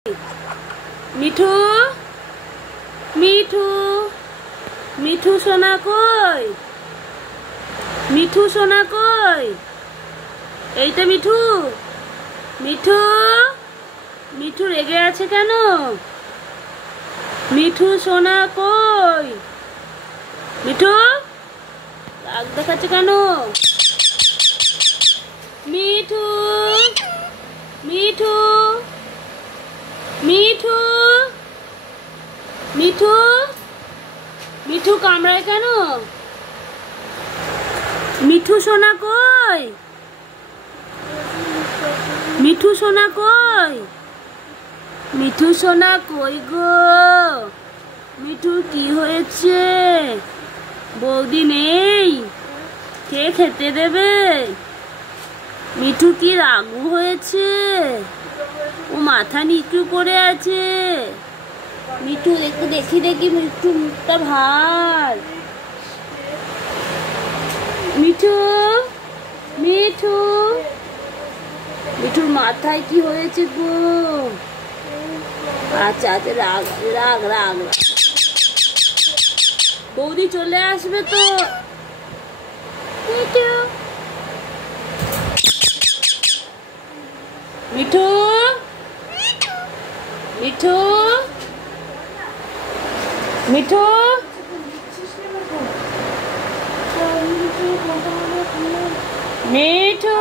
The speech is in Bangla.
মিঠু মিঠু মিঠু সোনা কই? মিঠু সোনা কই? এইটা মিঠু। মিঠু মিঠু রেগে আছে কেন? মিঠু সোনা কই? মিঠু রাগ দেখাচ্ছে কেন? মিঠু মিঠু মিঠু মিঠু মিঠু কামড়ায় কেন? মিঠু সোনা কই? মিঠু সোনা কই? মিঠু সোনা কই গো? মিঠু কি হয়েছে? বৌদি নেই, কে খেতে দেবে? মিঠু কি রাগু হয়েছে? ও মাথা নিচু করে আছে। মিঠু একটু দেখি দেখি মিঠু মুখটা ভার। মিঠু মিঠু মিঠুর মাথায় কি হয়েছে গো? আচ্ছা আচ্ছা রাগ রাগ রাগ বৌদি চলে আসবে তো। মিঠু মিঠু মিঠু মিঠু মিঠু